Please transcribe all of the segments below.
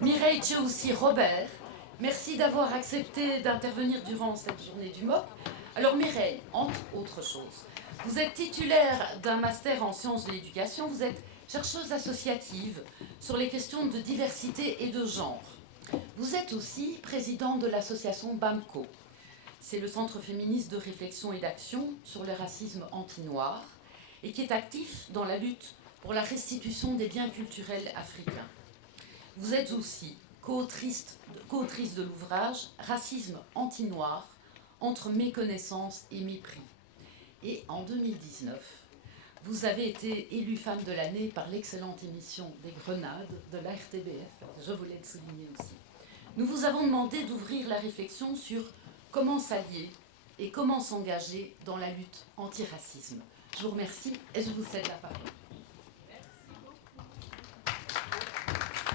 Mireille Tcheoussi Robert, merci d'avoir accepté d'intervenir durant cette journée du MOC. Alors Mireille, entre autres choses, vous êtes titulaire d'un master en sciences de l'éducation, vous êtes chercheuse associative sur les questions de diversité et de genre. Vous êtes aussi présidente de l'association BAMCO. C'est le Centre féministe de réflexion et d'action sur le racisme anti-noir et qui est actif dans la lutte pour la restitution des biens culturels africains. Vous êtes aussi co-autrice de l'ouvrage Racisme anti-noir, entre méconnaissance et mépris. Et en 2019, vous avez été élue femme de l'année par l'excellente émission des Grenades de la RTBF. Je voulais le souligner aussi. Nous vous avons demandé d'ouvrir la réflexion sur comment s'allier et comment s'engager dans la lutte anti-racisme. Je vous remercie et je vous cède la parole.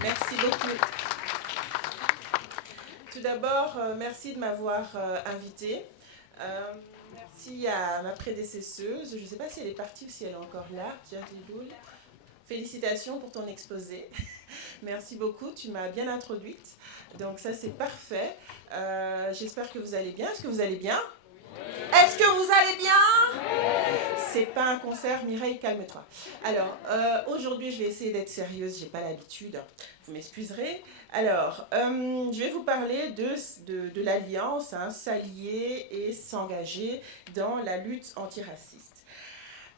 Merci beaucoup. Tout d'abord, merci de m'avoir invitée. Merci à ma prédécesseuse. Je ne sais pas si elle est partie ou si elle est encore là. Jadiloul. Félicitations pour ton exposé. Merci beaucoup, tu m'as bien introduite. Donc ça, c'est parfait. J'espère que vous allez bien. Est-ce que vous allez bien? Est-ce que vous allez bien? C'est pas un concert, Mireille, calme-toi. Alors, aujourd'hui, je vais essayer d'être sérieuse, j'ai pas l'habitude, vous m'excuserez. Alors, je vais vous parler de l'alliance, s'allier et s'engager dans la lutte antiraciste.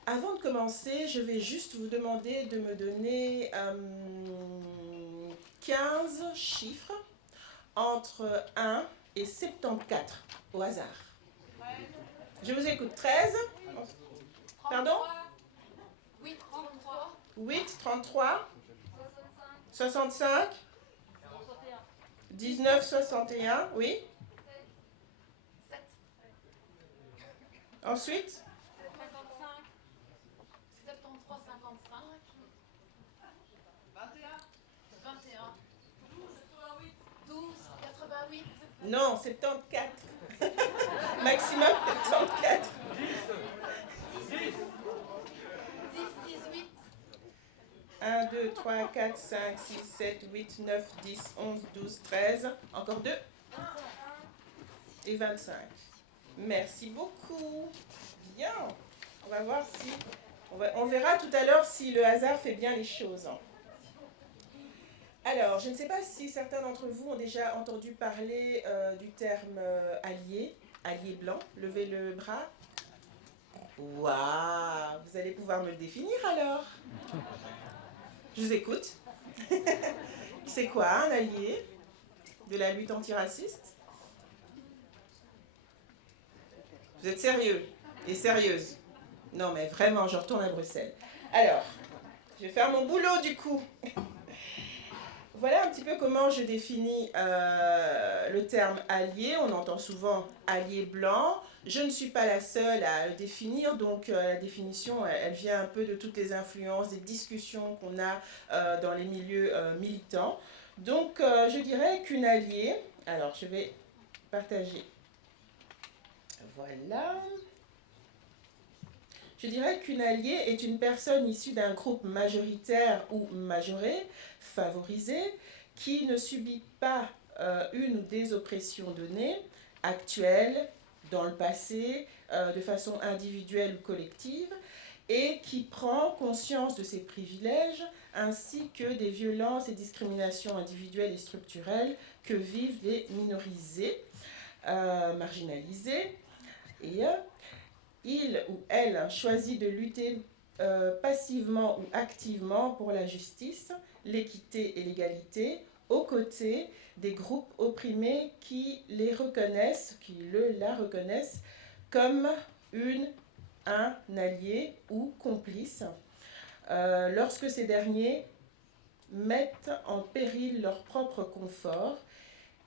Avant de commencer, je vais juste vous demander de me donner 15 chiffres entre 1 et 74, au hasard. Je vous écoute. 13. Pardon? 8, 33. 8, 33. 65. 19, 61. Oui. 7. Ensuite? 55. 73, 55. 21. 12, 88. Non, 74. Maximum 74. 10, 18. 1, 2, 3, 4, 5, 6, 7, 8, 9, 10, 11, 12, 13. Encore 2. Et 25. Merci beaucoup. Bien. On va voir si... On verra tout à l'heure si le hasard fait bien les choses. Alors, je ne sais pas si certains d'entre vous ont déjà entendu parler du terme allié, allié blanc. Levez le bras. Waouh! Vous allez pouvoir me le définir alors? Je vous écoute. C'est quoi un allié de la lutte antiraciste? Vous êtes sérieux et sérieuse? Non mais vraiment, je retourne à Bruxelles. Alors, je vais faire mon boulot du coup. Voilà un petit peu comment je définis le terme allié. On entend souvent allié blanc. Je ne suis pas la seule à le définir, donc la définition, elle vient un peu de toutes les influences, des discussions qu'on a dans les milieux militants. Donc je dirais qu'une alliée, alors je vais partager, voilà. Je dirais qu'une alliée est une personne issue d'un groupe majoritaire ou majoré, favorisé, qui ne subit pas une ou des oppressions données, actuelles, dans le passé, de façon individuelle ou collective, et qui prend conscience de ses privilèges ainsi que des violences et discriminations individuelles et structurelles que vivent les minorisés, marginalisés, et il ou elle choisit de lutter passivement ou activement pour la justice, l'équité et l'égalité, aux côtés des groupes opprimés qui la reconnaissent comme un allié ou complice, lorsque ces derniers mettent en péril leur propre confort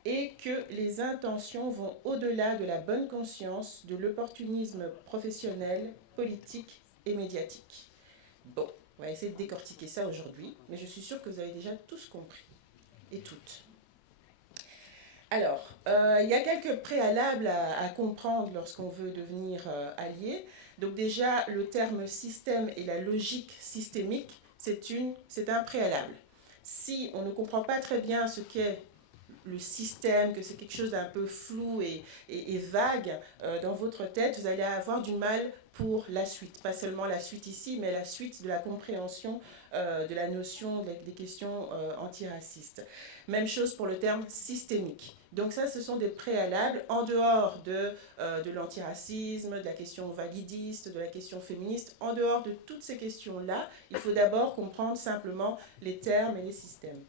et que les intentions vont au-delà de la bonne conscience, de l'opportunisme professionnel, politique et médiatique. Bon, on va essayer de décortiquer ça aujourd'hui, mais je suis sûre que vous avez déjà tous compris, et toutes. Alors, il y a quelques préalables à comprendre lorsqu'on veut devenir allié. Donc déjà, le terme système et la logique systémique, c'est un préalable. si on ne comprend pas très bien ce qu'est le système, que c'est quelque chose d'un peu flou et vague dans votre tête, vous allez avoir du mal pour la suite. Pas seulement la suite ici, mais la suite de la compréhension de la notion des questions antiracistes. Même chose pour le terme systémique. Donc ça, ce sont des préalables en dehors de l'antiracisme, de la question validiste, de la question féministe. En dehors de toutes ces questions-là, il faut d'abord comprendre simplement les termes et les systèmes.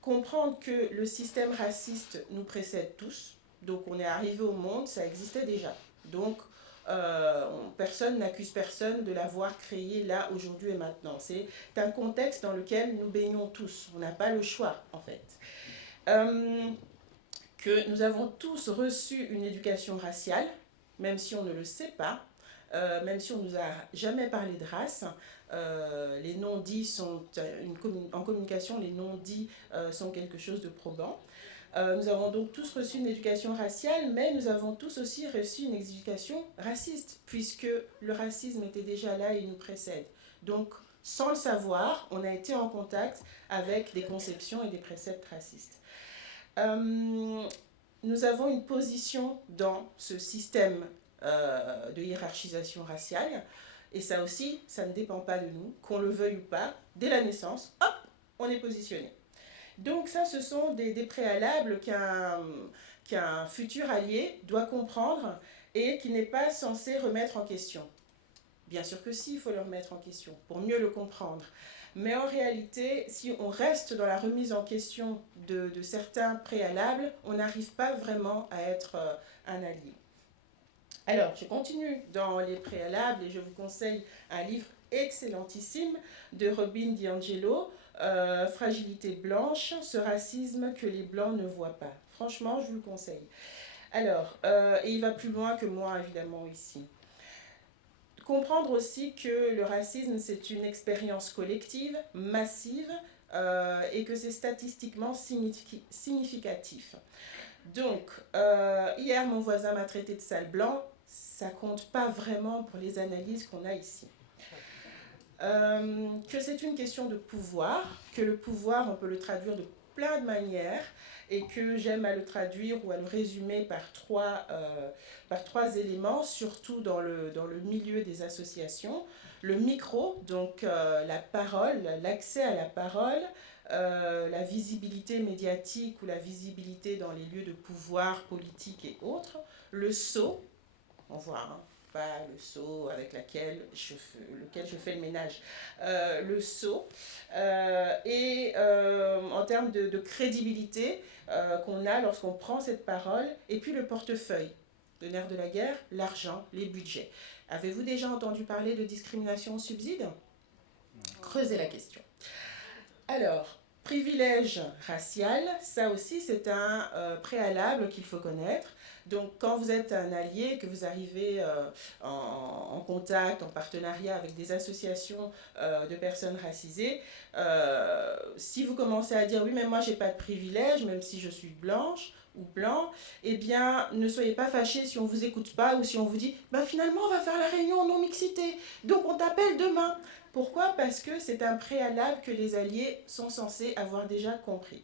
Comprendre que le système raciste nous précède tous, donc on est arrivé au monde, ça existait déjà. Donc personne n'accuse personne de l'avoir créé là, aujourd'hui et maintenant. C'est un contexte dans lequel nous baignons tous, on n'a pas le choix en fait. Que nous avons tous reçu une éducation raciale, même si on ne le sait pas, même si on ne nous a jamais parlé de race. Les non-dits sont, en communication, les non-dits sont quelque chose de probant. Nous avons donc tous reçu une éducation raciale, mais nous avons tous aussi reçu une éducation raciste, puisque le racisme était déjà là et il nous précède. Donc, sans le savoir, on a été en contact avec des conceptions et des préceptes racistes. Nous avons une position dans ce système de hiérarchisation raciale, et ça aussi, ça ne dépend pas de nous, qu'on le veuille ou pas, dès la naissance, hop, on est positionné. Donc ça, ce sont des préalables qu'un futur allié doit comprendre et qui n'est pas censé remettre en question. Bien sûr que si, il faut le remettre en question pour mieux le comprendre. Mais en réalité, si on reste dans la remise en question de certains préalables, on n'arrive pas vraiment à être un allié. Alors, je continue dans les préalables et je vous conseille un livre excellentissime de Robin DiAngelo, Fragilité blanche, ce racisme que les blancs ne voient pas. Franchement, je vous le conseille. Alors, et il va plus loin que moi, évidemment, ici. Comprendre aussi que le racisme, c'est une expérience collective, massive, et que c'est statistiquement significatif. Donc, hier, mon voisin m'a traité de sale blanc, ça compte pas vraiment pour les analyses qu'on a ici. Que c'est une question de pouvoir, que le pouvoir, on peut le traduire de plein de manières, et que j'aime à le traduire ou à le résumer par trois éléments, surtout dans le milieu des associations. Le micro, donc la parole, l'accès à la parole, la visibilité médiatique ou la visibilité dans les lieux de pouvoir politique et autres. Le sceau, on voit, hein, pas le seau avec lequel je fais le ménage, le seau, et en termes de crédibilité qu'on a lorsqu'on prend cette parole, et puis le portefeuille, le nerf de la guerre, l'argent, les budgets. Avez-vous déjà entendu parler de discrimination au subside ? Creusez la question. Alors, privilège racial, ça aussi c'est un préalable qu'il faut connaître. Donc quand vous êtes un allié, que vous arrivez en contact, en partenariat avec des associations de personnes racisées, si vous commencez à dire oui mais moi j'ai pas de privilège, même si je suis blanche ou blanc, eh bien ne soyez pas fâchés si on vous écoute pas ou si on vous dit bah finalement on va faire la réunion non mixité, donc on t'appelle demain. Pourquoi ? Parce que c'est un préalable que les alliés sont censés avoir déjà compris.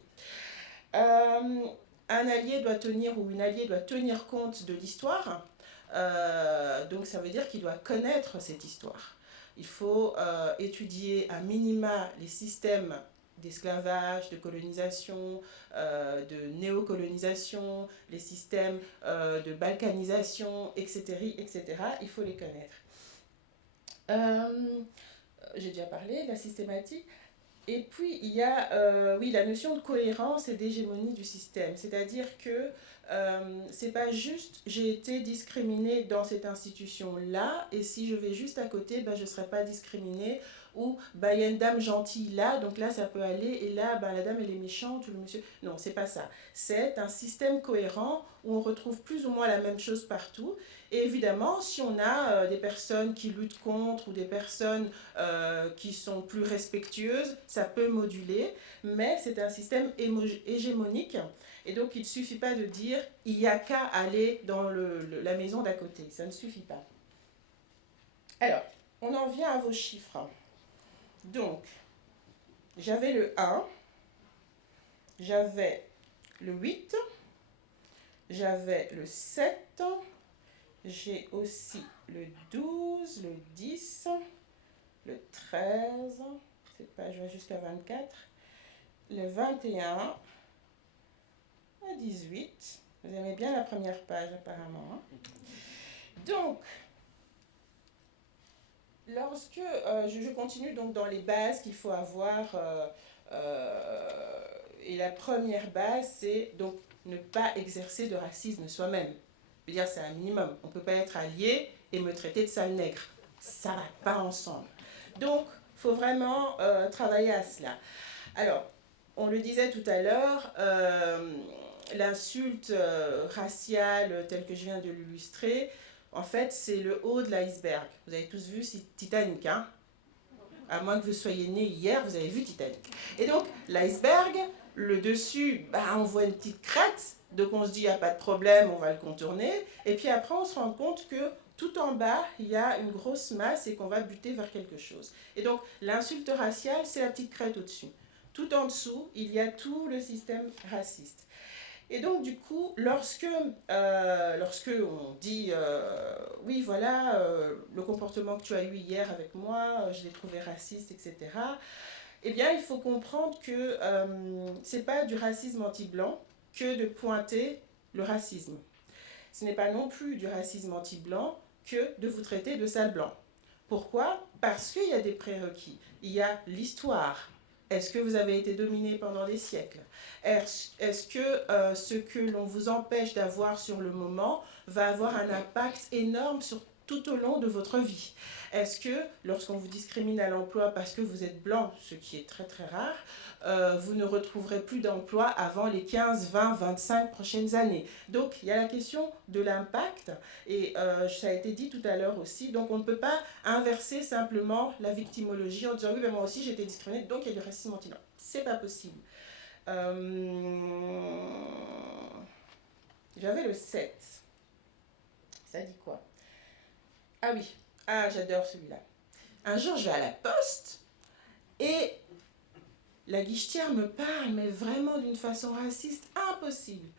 Un allié doit tenir ou une alliée doit tenir compte de l'histoire, donc ça veut dire qu'il doit connaître cette histoire. Il faut étudier à minima les systèmes d'esclavage, de colonisation, de néocolonisation, les systèmes de balkanisation, etc., etc. Il faut les connaître. J'ai déjà parlé de la systématique. Et puis, il y a la notion de cohérence et d'hégémonie du système. C'est-à-dire que c'est pas juste j'ai été discriminée dans cette institution-là, et si je vais juste à côté, je ne serai pas discriminée. Ou il y a une dame gentille là, donc là ça peut aller, et là la dame elle est méchante, ou le monsieur. Non, c'est pas ça. C'est un système cohérent où on retrouve plus ou moins la même chose partout. Et évidemment, si on a des personnes qui luttent contre ou des personnes qui sont plus respectueuses, ça peut moduler, mais c'est un système hégémonique. Et donc, il ne suffit pas de dire « il n'y a qu'à aller dans la maison d'à côté ». Ça ne suffit pas. Alors, on en vient à vos chiffres. Donc, j'avais le 1, j'avais le 8, j'avais le 7, j'ai aussi le 12, le 10, le 13, cette page va jusqu'à 24, le 21, le 18. Vous aimez bien la première page apparemment. Hein? Donc, lorsque je continue donc dans les bases qu'il faut avoir, et la première base, c'est donc ne pas exercer de racisme soi-même. Je veux dire, c'est un minimum. On ne peut pas être allié et me traiter de sale nègre. Ça ne va pas ensemble. Donc, il faut vraiment travailler à cela. Alors, on le disait tout à l'heure, l'insulte raciale telle que je viens de l'illustrer, en fait, c'est le haut de l'iceberg. Vous avez tous vu Titanic, hein? À moins que vous soyez nés hier, vous avez vu Titanic. Et donc, l'iceberg, le dessus, on voit une petite crête, donc on se dit, il n'y a pas de problème, on va le contourner. Et puis après, on se rend compte que tout en bas, il y a une grosse masse et qu'on va buter vers quelque chose. Et donc, l'insulte raciale, c'est la petite crête au-dessus. Tout en dessous, il y a tout le système raciste. Et donc, du coup, lorsque on dit, oui, voilà, le comportement que tu as eu hier avec moi, je l'ai trouvé raciste, etc., eh bien, il faut comprendre que ce n'est pas du racisme anti-blanc que de pointer le racisme. Ce n'est pas non plus du racisme anti-blanc que de vous traiter de sale blanc. Pourquoi? Parce qu'il y a des prérequis. Il y a l'histoire. Est-ce que vous avez été dominé pendant des siècles? Est-ce que ce que l'on vous empêche d'avoir sur le moment va avoir un impact énorme tout au long de votre vie? Est-ce que lorsqu'on vous discrimine à l'emploi parce que vous êtes blanc, ce qui est très très rare, vous ne retrouverez plus d'emploi avant les 15, 20, 25 prochaines années? Donc il y a la question de l'impact, et ça a été dit tout à l'heure aussi, donc on ne peut pas inverser simplement la victimologie en disant oui, mais moi aussi j'ai été discriminée, donc il y a du racisme anti-blanc. C'est pas possible. J'avais le 7. Ça dit quoi? Ah oui, j'adore celui-là. Un jour, je vais à la poste et la guichetière me parle, mais vraiment d'une façon raciste, impossible.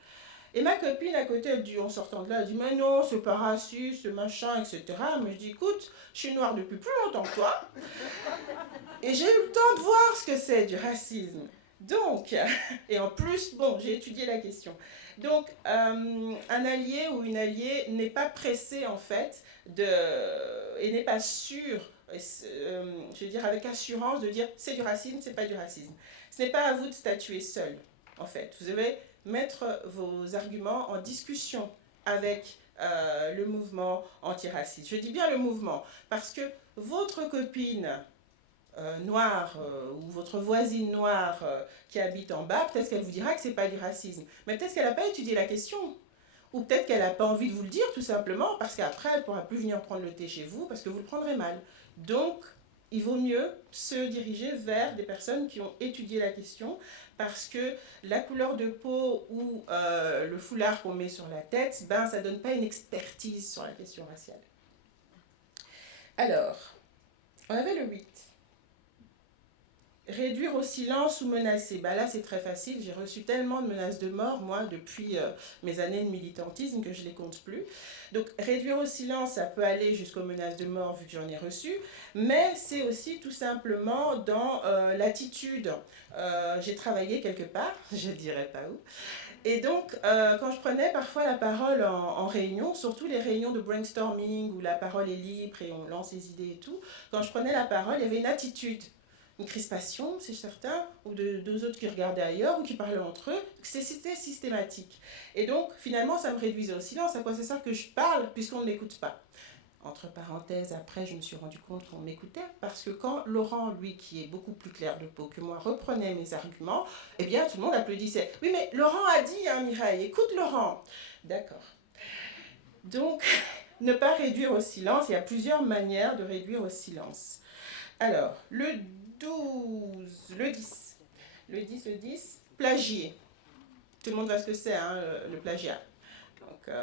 Et ma copine à côté, elle dit, en sortant de là, elle dit, mais non, c'est pas raciste, machin, etc. Mais je dis, écoute, je suis noire depuis plus longtemps que toi. Et j'ai eu le temps de voir ce que c'est du racisme. Donc, et en plus, bon, j'ai étudié la question. Donc, un allié ou une alliée n'est pas pressé, en fait, et n'est pas sûr, je veux dire, avec assurance, de dire c'est du racisme, c'est pas du racisme. Ce n'est pas à vous de statuer seul, en fait. Vous devez mettre vos arguments en discussion avec le mouvement antiraciste. Je dis bien le mouvement, parce que votre copine noire ou votre voisine noire qui habite en bas, peut-être qu'elle vous dira que c'est pas du racisme. Mais peut-être qu'elle n'a pas étudié la question. Ou peut-être qu'elle n'a pas envie de vous le dire tout simplement parce qu'après elle ne pourra plus venir prendre le thé chez vous parce que vous le prendrez mal. Donc, il vaut mieux se diriger vers des personnes qui ont étudié la question parce que la couleur de peau ou le foulard qu'on met sur la tête, ça ne donne pas une expertise sur la question raciale. Alors, on avait le 8. Réduire au silence ou menacer. Là, c'est très facile. J'ai reçu tellement de menaces de mort, moi, depuis mes années de militantisme, que je ne les compte plus. Donc, réduire au silence, ça peut aller jusqu'aux menaces de mort, vu que j'en ai reçu. Mais c'est aussi tout simplement dans l'attitude. J'ai travaillé quelque part, je ne dirais pas où. Et donc, quand je prenais parfois la parole en réunion, surtout les réunions de brainstorming, où la parole est libre et on lance ses idées et tout, quand je prenais la parole, il y avait une attitude. Une crispation, c'est certain, ou deux autres qui regardaient ailleurs, ou qui parlaient entre eux. C'était systématique. Et donc, finalement, ça me réduisait au silence. À quoi ça sert que je parle, puisqu'on ne m'écoute pas? Entre parenthèses, après, je me suis rendu compte qu'on m'écoutait, parce que quand Laurent, lui, qui est beaucoup plus clair de peau que moi, reprenait mes arguments, eh bien, tout le monde applaudissait. Oui, mais Laurent a dit, hein, Mireille, écoute Laurent. D'accord. Donc, ne pas réduire au silence, il y a plusieurs manières de réduire au silence. Alors, le 12, le 10. Le 10, plagier. Tout le monde voit ce que c'est, hein, le plagiat. Donc,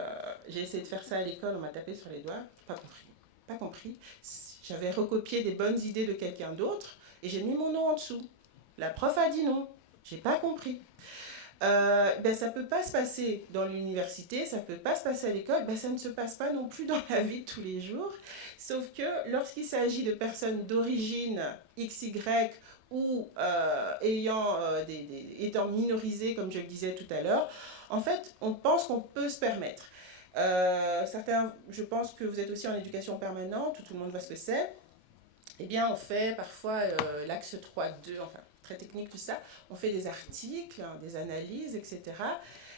j'ai essayé de faire ça à l'école, on m'a tapé sur les doigts. Pas compris. J'avais recopié des bonnes idées de quelqu'un d'autre et j'ai mis mon nom en dessous. La prof a dit non. J'ai pas compris. Ça ne peut pas se passer dans l'université, ça ne peut pas se passer à l'école, ça ne se passe pas non plus dans la vie de tous les jours. Sauf que lorsqu'il s'agit de personnes d'origine XY ou étant minorisées, comme je le disais tout à l'heure, en fait, on pense qu'on peut se permettre. Certains, je pense que vous êtes aussi en éducation permanente, où tout le monde voit ce que c'est. Eh bien, on fait parfois l'axe 3.2, enfin, très technique tout ça. On fait des articles, des analyses, etc.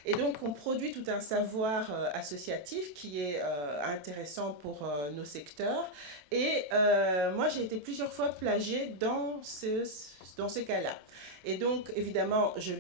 Et donc, on produit tout un savoir associatif qui est intéressant pour nos secteurs. Et moi, j'ai été plusieurs fois plagiée dans ces cas-là. Et donc, évidemment, je